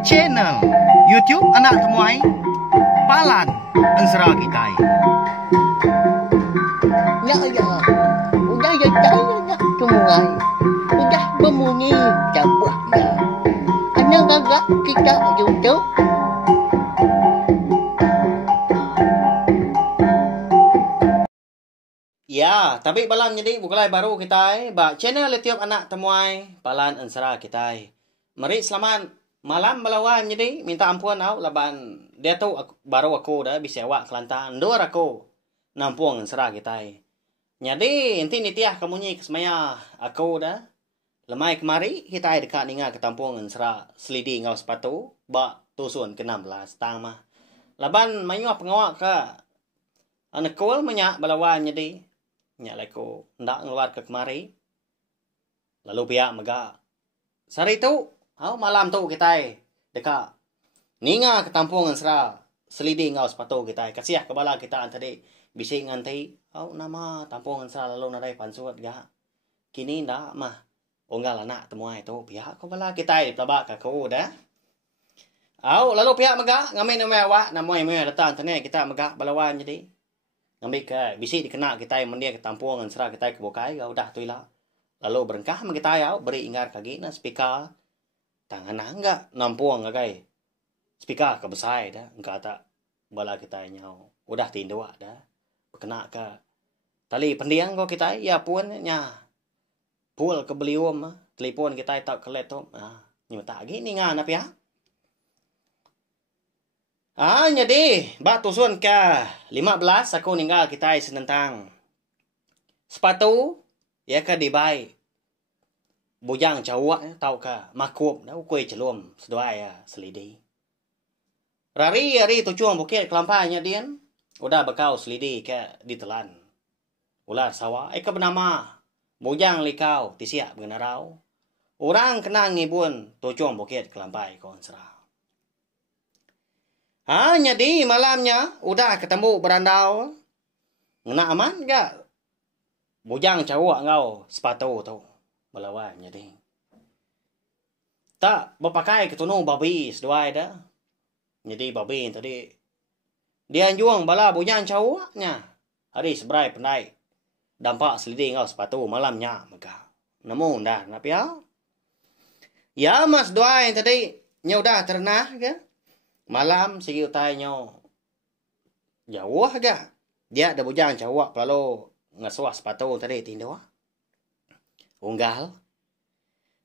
Channel YouTube anak temuai Palan Ensera Kitai. Ya ya, udah ya ya temuai, udah berbunyi cabutnya. Anak gagak kita YouTube. Ya, tapi balam jadi bukalai baru kita ba channel YouTube anak temuai Palan Ensera kita. Mari selamat malam balawan jadi minta ampun au laban dia tu baru aku dah bisa awak Kelantan dua aku nampung Ensera kita. Jadi inti nitiah kamu ni kesemaya aku dah lemai kemari kita dekat ninga ke tampung Ensera selidi ngau sepatu ba tusun ke-16 tang mah. Laban mayuah pengawak ke anak kul menyak balawan jadi nya leko ndak ngeluar ke kemari lalu pihak mega sari tu malam tu kita dekat ninga ke tampung Ensera selidi ngau sepatu kita kasiah kebala kita tadi bising ngantai nama tampung Ensera lalu narai pansut ga kini ndak mah unggal anak temuai tu pihak kebala kita di pelabak ke kau dah lalu pihak mega ngamen nama awak namoi me datang tene kita mega balawan jadi ngambil ke bisi dikena kita yang mendia ke tampung Ensera kita ke bokai udah tu lah lalu berengkah kita ya beri ingar kaki na speaker tangan enggak nampung kai speaker ke besar dah engkau tak bala kita nyau udah tindu dah kena ke tali pendiang kau kita ya pun nya pul ke belium telepon kita tak kelet tu nyuta gini ngan apa ya jadi bak tusun ke 15 aku ninggal kita senentang sepatu ya ke dibai bujang cawak tau ke makup dah kuih celum sedua ya selidi hari tujuan bukit kelampanya dian udah bekau selidi ke ditelan ular sawah ke bernama bujang likau tisiak benarau orang kena ngibun tujuan bukit kelampai Ensera. Jadi malamnya udah ketemu berandau. Ngena aman enggak? Bujang cawak ngau sepatu tu. Belawan jadi. Tak berpakai ketunu babi seduai dah. Jadi babi tadi dia juang bala bujang cawaknya. Hari seberai pendai. Dampak selidi ngau sepatu malamnya mega. Namun dah napi ya? Ya mas duai tadi nya udah ternah ke? Malam segi utainya jauh agak dia ada bujang cawak lalu ngasuah sepatu tadi tindu unggal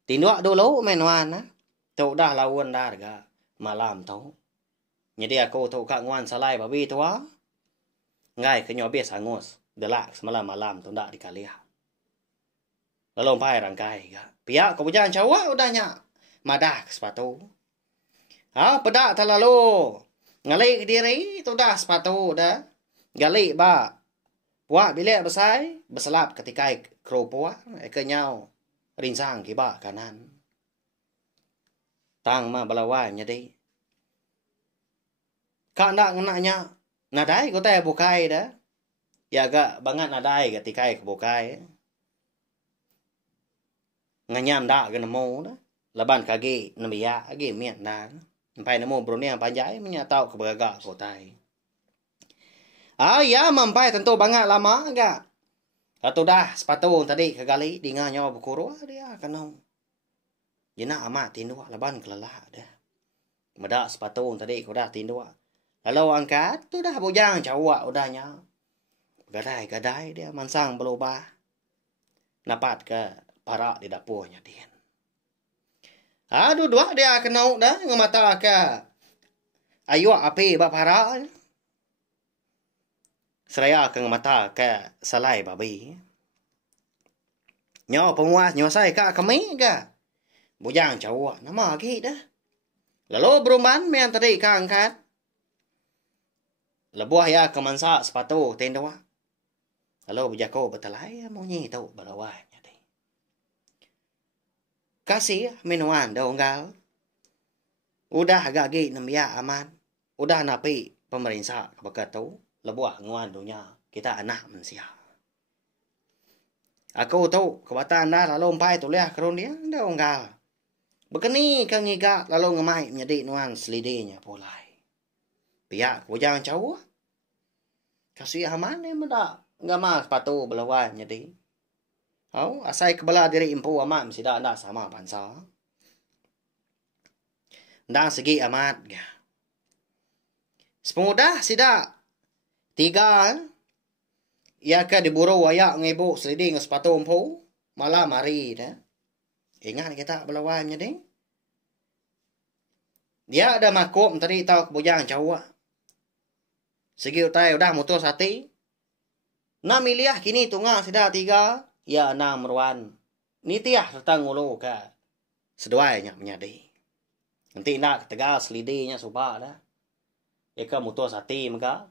tindu dulu menuan tu dah lawan dah agak malam tu jadi aku tu kak nguan salai babi tu ngai ke nyobes angus delak semalam malam tu ndak dikaliah lalu pai rangkai ga pihak ke bujang cawak udahnya madah sepatu pedak terlalu ngalik diri tu dah sepatu dah galik ba puak bilik besai berselap ketika keropua ke nyau rinsang kiba kanan tang ma balawan jadi kak ndak ngenanya nadai ko teh bukai dah ya agak banget nadai ketika ke bukai nganyam dak ke nemu dah laban kage nembia age mian dah sampai nemu Brunei yang panjai menyatau ke beragak kotai. Ya mampai tentu banget lama enggak. Atau dah sepatu tadi kegali dinganya berkuru dia kena. Jena amat tindu laban kelelah dah. Medak sepatu tadi ko dah tindu. Lalu angkat tu dah bujang cawak udahnya. Gadai dia mansang berubah. Napat ke parak di dapurnya dia. Dua dia kena dah ngemata ke ayu api bak para seraya ke ngemata ke salai babi nyo penguas nyo sai ka kami ga bujang cawak nama lagi dah lalu berumban men tadi ka angkat lebuah ya ke mansa sepatu tendawa lalu bujako betalai monyi tau balawai kasih minuan dah unggal. Udah agak gi nembia aman. Udah napi pemerintah kebakat tu. Lebuah nguan dunia. Kita anak manusia. Aku tu kebatan dah lalu umpai tu liah kerun dia dah unggal. Begini kang ngiga lalu ngemai menjadi nuan selidenya polai. Pihak bujang jauh. Kasih aman ni muda. Enggak mah sepatu belawan jadi. Asai kebala diri impu amat mesti dah sama bangsa. Ndang segi amat. Sepemudah sida 3 ia ka diburu wayak ngibu seliding sepatu empu malam hari dah. Ingat kita belawan jadi. Dia ada makum tadi tahu kebujang jauh. Segi utai udah mutus hati. 6 miliah kini tunga sida 3. Ya 6 meruan. Nitiah serta ngulu ka. Seduainya menyadi. Nanti nak tegal selidinya subah dah. Eka mutus hati maka.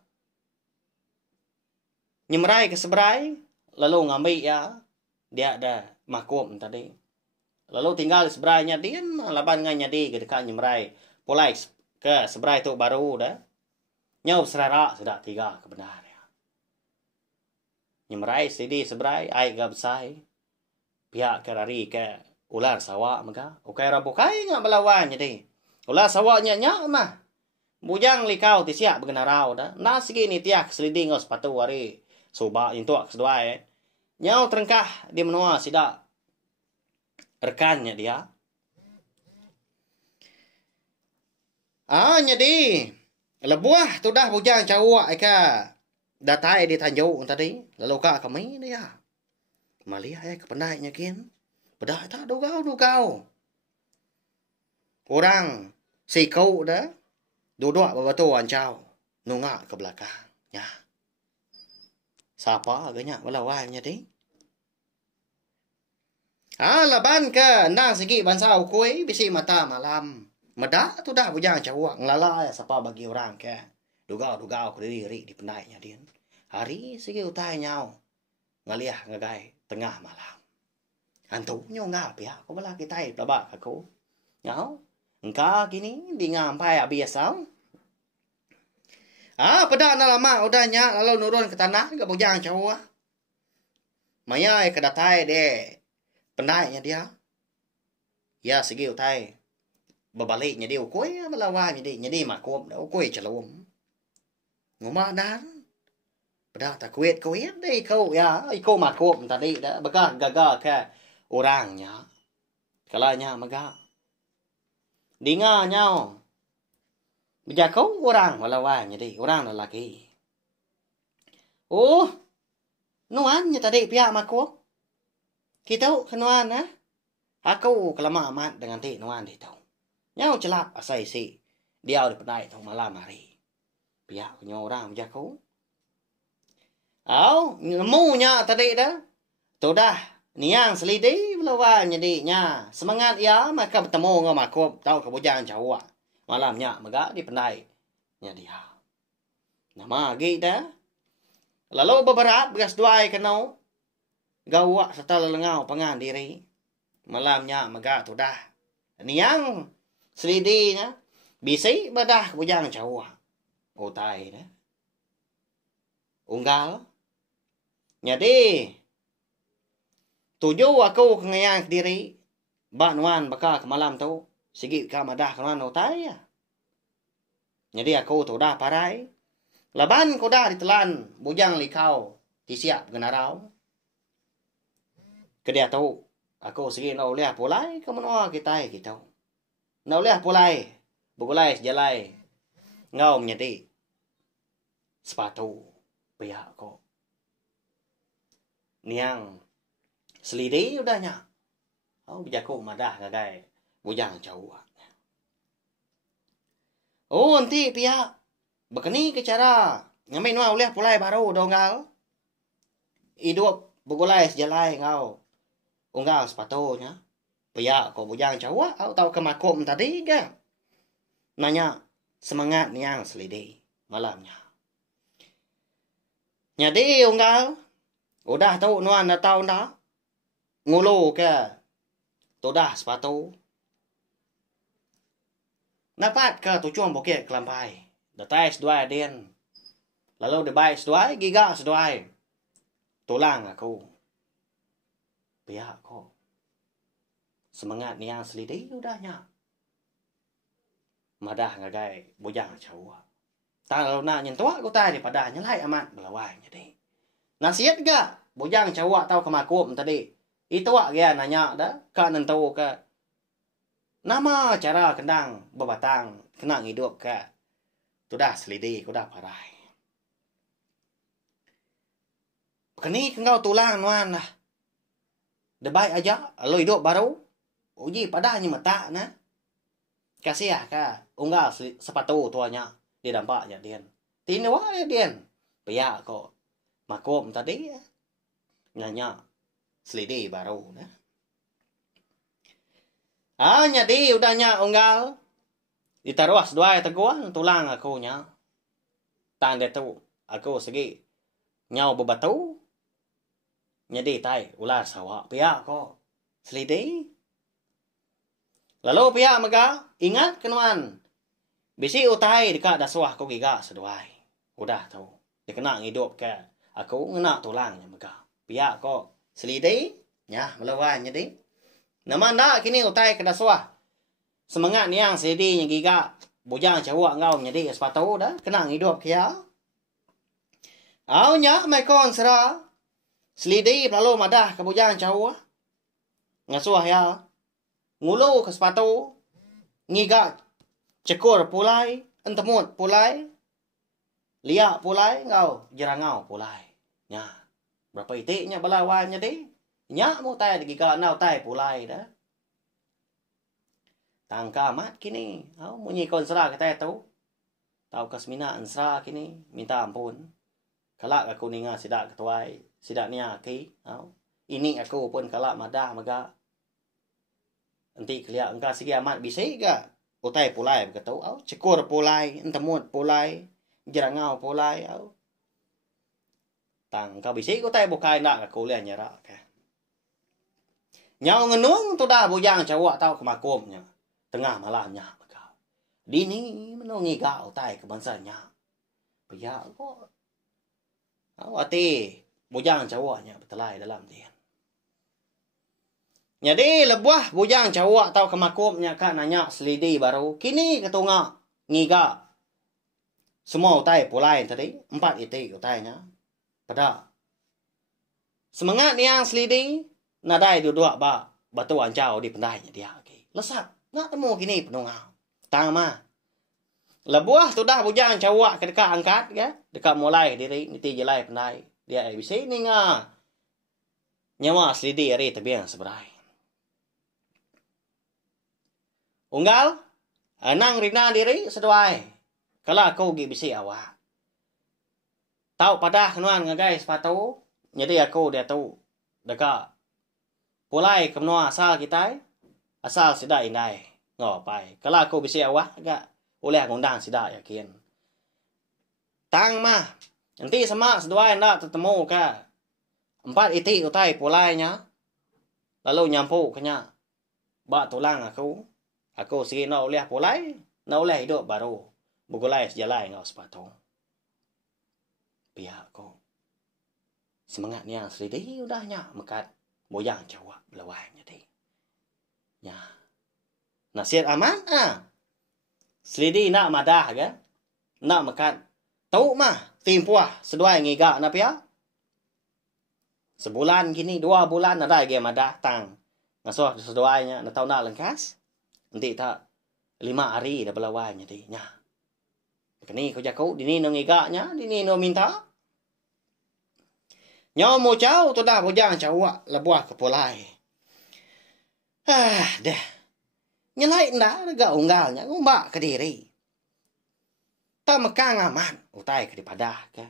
Nyemrai ke seberai. Lalu ngambil ya. Dia ada makum tadi. Lalu tinggal seberainya dia. Laban dengan nyadi ke dekat nyemrai. Pulai ke seberai tu baru dah. Nyau serara sudah 3 kebenaran. Nyemrai selidi seberai. Aik gabsai. Pihak kerari ke ular sawak maka. Ukai rabukai ngak melawan jadi. Ular sawaknya nyak mah. Bujang likau tisiak bergenarau dah. Nas gini tiak seliding ngos sepatu hari. Soba intuak sedua Nyau terengkah di menua sidak. Rekannya dia. Jadi. Lebuah tu dah bujang cawak eka. Datai di Tanjung tadi. Lalu kak kami dia. Malia kepenainya kin. Bedah tak dugau. Orang si kau dah. Duduk babatuan cau. Nungak ke belakang. Ya. Siapa agaknya melawan jadi. Laban ke. Nang segi bansa ukui. Bisi mata malam. Medak tu dah bujang cawak ngelala siapa bagi orang ke. Dugau ke diri di pendainya dia. Hari segi utai nyau. Ngaliah ngagai tengah malam. Antu nyo ngap ya. Kau bala kita pelabak aku. Nyau. Engkau gini di ngampai biasa. Pada na lama udahnya lalu nurun ke tanah ke bujang cawak. Maya ke datai de. Pendainya dia. Ya segi utai. Berbaliknya dia ukui melawan jadi makum ukui celum. Ngumadan. Pada tak kuit deh kau ya ikut makum tadi dah bekah gagal ke orangnya. Kalanya megah. Dengar nyau. Bija kau orang melawan jadi orang lelaki. Nuannya tadi pihak makum. Kita kenuan Aku kelama amat dengan ti nuan itu. Nyau celap asai si. Dia udah penai tu malam hari. Pihak punya orang bija kau. Nemunya tadi dah. Tu dah. Niang selidi melawan jadinya. Semangat ya maka bertemu dengan makum. Tahu kebujang jauh. Malamnya megak di penai. Nya dia. Nama lagi dah. Lalu beberapa begas duai kenau. Gawak serta lelengau pengan diri. Malamnya megak tu dah. Niang selidinya. Bisi bedah kebujang jauh. Utai dah. Unggal. Jadi. Tuju aku kengayang diri. Bak nuan baka ke malam tu. Sigi ka madah ke nuan utai ya. Jadi aku tu dah parai. Laban ku dah ditelan. Bujang likau. Tisiap genarau. Kedia tu. Aku sigi na uliah pulai. Kemenua kita kita. Na uliah pulai. Bugulai sejalai. Ngau menyedi. Sepatu. Pihak ko. Niang. Selidi udahnya. Bijaku madah gagai. Bujang jauh. Nanti pihak. Begini ke cara. Ngamin wah uliah pulai baru donggal. Hidup bugulai sejalai ngau. Unggal sepatunya. Pihak ko bujang jauh. Tahu ke makum tadi ke. Nanya. Semangat niang selidi. Malamnya. Jadi unggal. Udah tahu nuan dah tahu dah. Ngulu ke. Tu dah sepatu. Napat ke tujuan bukit kelampai. Datai seduai din. Lalu debai seduai. Giga seduai. Tulang aku. Pihak ko. semangat ni yang selidih udahnya. Madah ngagai bujang cawa. Kalau nak nyentuak ku tai daripada nyelai amat belawai jadi. Nasihat ga bujang cawa tau kemakum tadi. Itu wak dia nanya dah ka nentu ka. Nama cara kendang bebatang kena hidup ka. Tu dah selidih ku dah parai. Kini kengau tulang nuan lah. Debai aja lo hidup baru. Uji padahnya mata na. Kasih ka unggal sepatu tuanya dia dampaknya dian. Tini wae dian. Pia ko makom tadi ya. Nanya selidih baru na. Nyadi udahnya unggal. Ditaruh dua teguan tulang aku nya. Tanda tu aku segi nyau bebatu. Nyadi tai ular sawak pia ko selidih. Lalu pihak mega ingat kenuan. Bisi utai dekat daswah ko giga seduai. Udah tahu. Dia kena hidup ke. Aku ngena tulangnya mega. Pihak ko selidih. Ya melawan jadi. Nama ndak kini utai ke daswah. Semangat ni yang selidih yang giga. Bujang cawak ngau jadi sepatu dah. Kena hidup kia. Awnya mai kon sera. Selidih lalu madah ke bujang cawak. Ngasuah ya. Ngulu ke sepatu. Ngiga cekur pulai. Entemut pulai. Liak pulai. Ngau jerangau pulai. Ya. Berapa itiknya belawannya deh. Nyak mu tay giga nau tay pulai dah. Tangka mat kini. Munyi kon sera kita tahu. Tahu kasmina ansra kini. Minta ampun. Kalak aku ninga sidak ketuai. Sidak niya ki. Ini aku pun kalak madah maga. Nanti kelihat engkau segi amat bisa ke? Utai pulai berkata, cekur pulai, entemut pulai, jerangau pulai, tang kau bisa utai bukai nak aku lihat nyerak ke? Nyau ngenung tu dah bujang cawak tahu kemakumnya, tengah malamnya kau. Dini menungi kau utai kebangsanya, pihak kau, hati bujang cawaknya bertelai dalam dia. Jadi lebuah bujang cawak tau kemakumnya kan nanya selidih baru. Kini ketunga ngiga. Semua utai pulai tadi. 4 itik utainya. Pada. Semangat ni yang selidih. Nadai duduk ba. Batu ancau di pendainya dia. Lesat. Nak temu kini penunga. Tama. Lebuah tu dah bujang cawak ke dekat angkat. Ya? Dekat mulai diri. Niti jelai pendai. Dia bisa ni nga. Nyawa selidih hari tebiang seberai. Unggal, nang rina diri seduai. Kalau aku pergi bisi awak. Tahu padah kenuan ngagai sepatu. Jadi aku dia tahu. Dekat. Pulai kemenua asal kita. Asal sidak indai. Ngopai. Kalau aku bisi awak. Agak oleh ngundang sidak yakin. Tang mah. Nanti sama seduai nak tertemu ke. 4 itik utai pulainya. Lalu nyampu kenya. Bak tulang aku. Aku segi nak oleh pulai, nak oleh hidup baru. Bugulai sejalai ngau sepatu. Pihak aku. Semangat ni yang selidih udahnya. Mekat boyang cawak belawai jadi. Ya. Nasihat aman selidih nak madah kan? Nak mekat. Tahu mah. Timpuah. Seduai ngiga nak pihak. Sebulan gini, 2 bulan ada lagi madah tang. Ngasuh seduainya. Nak tahu nak lengkas. Nanti tak 5 hari dah belawai jadi. Nya. Kini kau jaku. Dini no ngigaknya. Dini no minta. Nyaw mo caw. Tu dah bujang cawak. Lebuah ke pulai. Dah. Nyelai ndak. Gak unggalnya. Ngumbak ke diri. Tak mekang aman. Utai ke dipadah ke.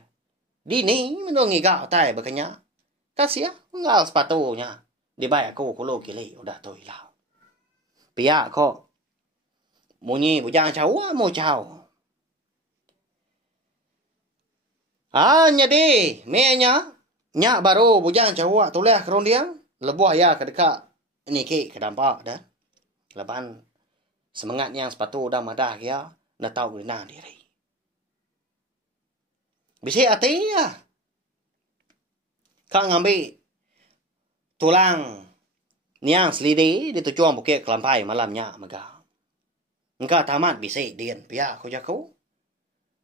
Dini no ngigak utai berkenya. Kasih ya. Unggal sepatunya. Dibayar aku kulo kili. Udah tu hilang. Pihak kok. Munyi bujang cawa mau caw. Jadi. Menya. Nyak baru bujang cawa tulah kerun dia. Lebuah ya ke dekat. Ini ke dampak dah. Leban. Semangat yang sepatu dah madah ya. Dah tahu guna diri. Bisa hati ya. Kak ngambil. Tulang. niang selidi ditujuan bukit kelampai malamnya mega. Engkau tamat bisa dian pihak aku jaku.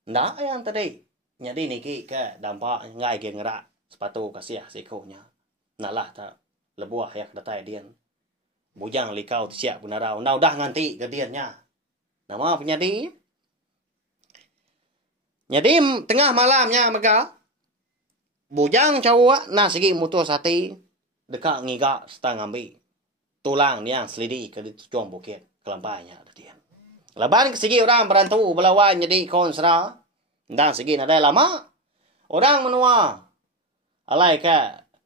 Ndak yang tadi. Jadi niki ke dampak ngai ge ngerak sepatu kasih sikonya. Nalah tak lebuah yak datai dian. Bujang likau siap punarau. Nah udah nganti ke diannya. Nama penyadi. Jadi tengah malamnya mega. Bujang cowok nah segi mutus hati. Dekat ngiga setang ambil. Tulang niang selidi ke ditujuan bukit kelampainya dian. Laban segi orang berantu belawan jadi konsra. Dan segi nadai lama. Orang menua. Alai ke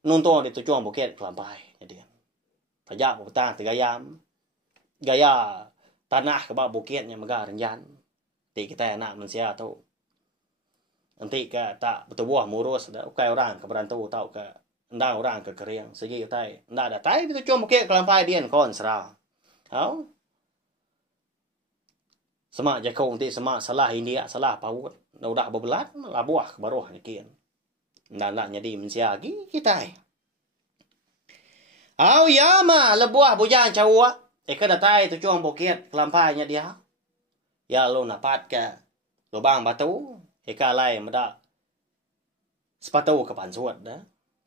nonton di tujuan bukit kelampai. Jadi pajak petang tegayam. Gaya tanah ke bawah bukitnya megah renjan. Nanti kita nak mensia tu. Nanti ke tak betul buah murus. Ukai orang ke berantu tau ke. Ndang orang ke kering. Segi utai. Ndak ada tai di tujuan bukit kelampai dia konsra. Hau. Semak jakau nanti semak salah India, salah paut. Udah berbelat, labuah ke baruh nikian. Ndak jadi mensia lagi kita. Au ya ma lebuah bujang cawak. Eka datai tujuan bukit kelampainya dia. Ya lo napat ke lubang batu. Eka lai meda sepatu ke pansuat dah.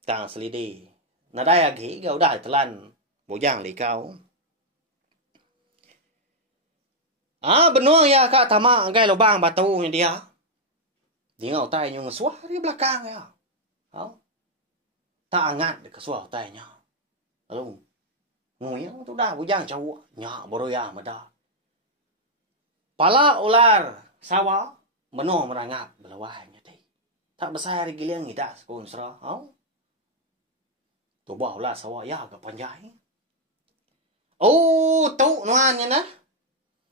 Tang selidi. Nadai lagi ke udah telan bujang likau. Benuang ya kak tama gai lubang batunya dia. Dia ngau tai nyung suah di belakang ya. Tak angat ke suah tainya. Lalu nguyang tu dah bujang cowok nya baru ya meda. Pala ular sawa benuang merangap belawahnya deh. Tak besar giliang ngidas konsra. Tu bah ular sawa ya ke panjai. Oh, tu nuannya nah.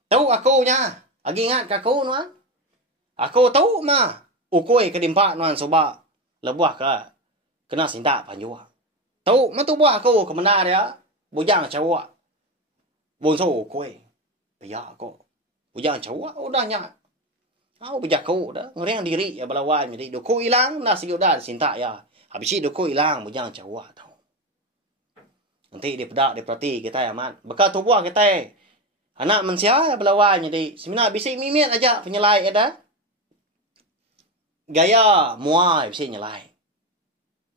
Tahu aku nya. Agi ingat ke aku nuan. Aku tahu mah. Ukoi ke dimpak nuan soba. Lebuah ke. Kena sintak panjua. Tahu mah tu buah aku ke mana dia. Bujang cawak. Bonso ukoi. Paya aku. Bujang cawak udahnya. Bujang aku dah. Ngeriang diri ya balawan. Jadi duku hilang. Nasi udah sintak ya. Habis itu duku hilang. Bujang cawak tahu. Nanti dia pedak. Dia perhati kita ya man. Bekal tu buah kita. Anak manusia belawan jadi semina bisik mimit aja penyelai ada. Gaya muai bisik nyelai.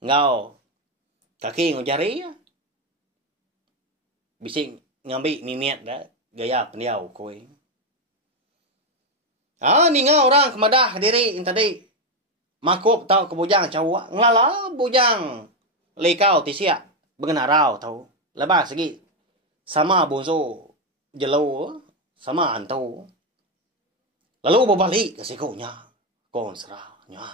Ngau kaki ngujari bisik ngambil mimit dah gaya pendiau koi. Ni ngau orang kemadah diri tadi. Makup tau ke bujang cawak. Ngelala bujang lekau tisiak bengenarau tau. Lepas segi sama bonso jelau sama antau. Lalu berbalik ke sikonya. Konsranya.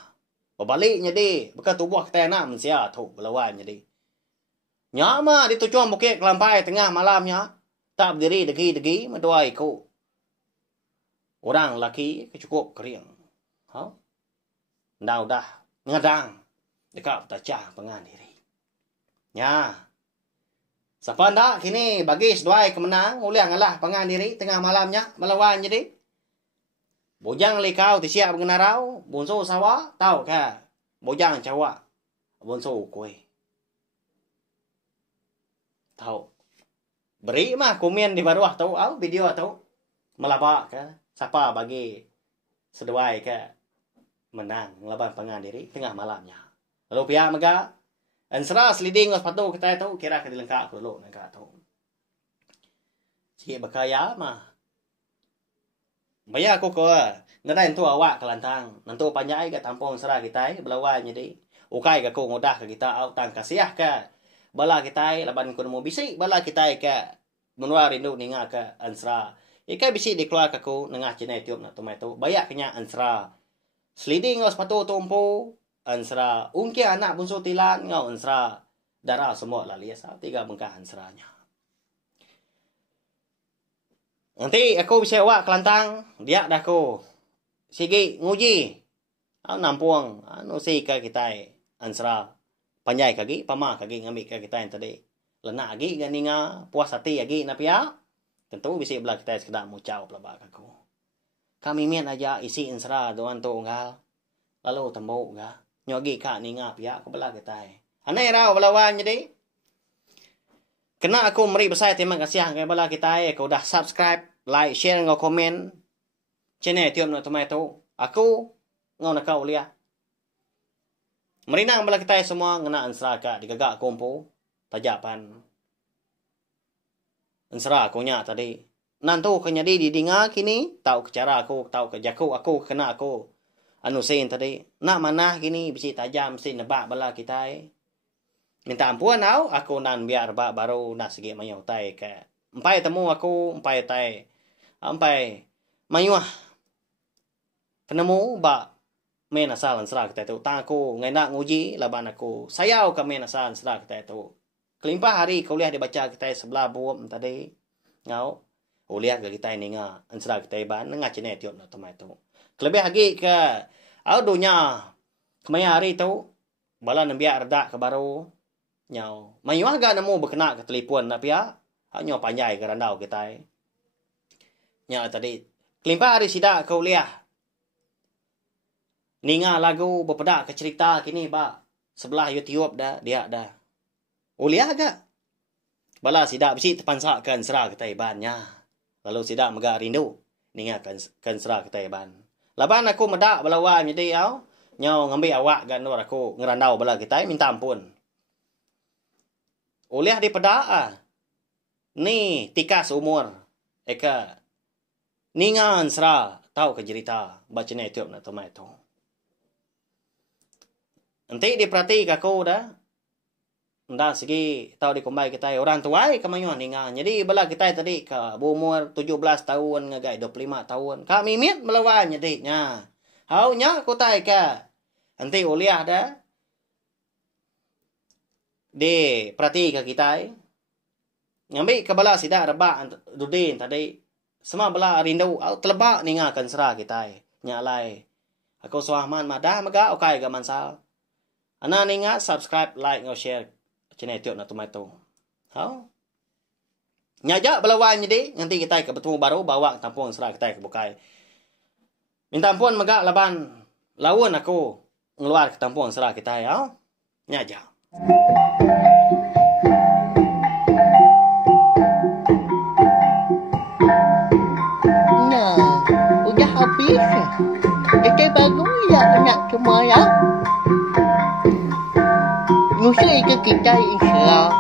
Berbaliknya deh. Bekat tubuh kita nak mensia tu belawannya deh. Nyama di tujuan bukit kelampai tengah malamnya. Tak berdiri degi-degi mendoai ku. Orang laki cukup kering. Ndak udah ngedang. Dekat tacah pengan diri. Nya. Siapa ndak kini bagi seduai kemenang uliang ngalah pengan diri tengah malamnya melawan jadi. Bujang likau tisiak mengenarau, bonso sawa tahu ke? Bujang cawak, bonso kue. Tahu. Beri mah komen di bawah tahu video tahu melabak ke? Siapa bagi seduai ke menang melawan pengan diri tengah malamnya. Lalu pihak mega ansra sliding sepatu kita tahu kira ke dilengkap dulu nangka tahu. Si bakaya mah. Baya aku ko nadai tu awak kelantang. Nantu panjai ke tampung sera kita belawan jadi. Ukai ke ko ngodah ke kita au tang kasiah ke. Bala kita laban ko mo bisik bala kita ke menua rindu ninga ke ansra. Ikai bisik dikeluar ke ko nengah cenai tiup nak tomato. Baya kenya ansra. Sliding sepatu tumpu ansra ungki anak bunso tilan ngau ansra darah semua lah liasa tiga bengkah ansranya. Nanti aku bisa awak kelantang dia dah ko sige nguji nampung anu si ka kita ansra panjai kagi pama kagi ngambil ka kita tadi lenak lagi ganinga puas hati lagi na pia tentu bisa belah kita sekedar mucau pelabak aku kami mian aja isi ansra doan tu ngal lalu tembok ga nyogi ka ninga pia ko belah kita anai rau belawan jadi Kena aku meri besar terima kasih kepada kita aku dah subscribe, like, share ngau komen channel tiup nak tomato. Aku ngau nak kau lihat. Merinang bala kita semua ngena ansra ka digagak kompo tajapan. Ansra aku nya tadi. Nantu kanya di dinga kini tahu ke cara aku, tahu ke jaku aku kena aku. Anu sen tadi. Nak mana kini bisi tajam bisi nebak bala kita. Minta ampun aku nan biar ba baru nak segi mayau tai ke. Empai temu aku, empai tai. Empai mayuah. Penemu ba main asal ansra kita tu. Tang aku ngai nak nguji laban aku. Sayau ke main asal ansra kita tu. Kelimpah hari kuliah dibaca kita sebelah buam tadi. Ngau. Kuliah ke kita ini nga ansra kita ban nga cene tiup na tomato. Kelebih lagi ke dunya kemaya hari tu bala nambia reda ke baru nyau. Mayu aga nemu berkena ke telefon na pia. Hanya panjai ke randau kita. Nya tadi kelimpah hari sida kuliah. Ninga lagu berpedak ke cerita kini ba sebelah YouTube dah dia dah. Uliah agak. Bala sidak bisi terpansakkan serah kita ibannya. Lalu sidak megak rindu. Ninga kan serah kita iban. Laban aku medak balawa jadi au. Nyau ngambil awak gan nur aku ngerandau bala kita minta ampun. Uliah di pedak ni tikas umur. Eka ningan serah tahu ke cerita baca ni tiup na tomato. Nanti diperhati aku dah. Nda segi tahu di kumbai kita orang tua kemayu ningan. Jadi bala kita tadi ke umur 17 tahun ngagai 25 tahun. Kami mit melawan jadi nya. Hau nya aku tai ka. Nanti uliah dah. Di perhati ke kita. Ngambil ke bala sida rebak dudin tadi. Semua bala rindu au telebak ningakan serah kita. Nya lai. Aku suahman madah maga okai ga mansal. Ana ninga subscribe, like, ngau share channel tiup na tomato. Hau. Nyaja balawan jadi nanti kita ke bertemu baru bawa tampung serah kita ke bukai. Minta ampun megak laban lawan aku ngeluar ke tampung serah kita ya. Nyaja. Nah, udah habis. Kita baru ya nak semua ya. Nusa itu kita insya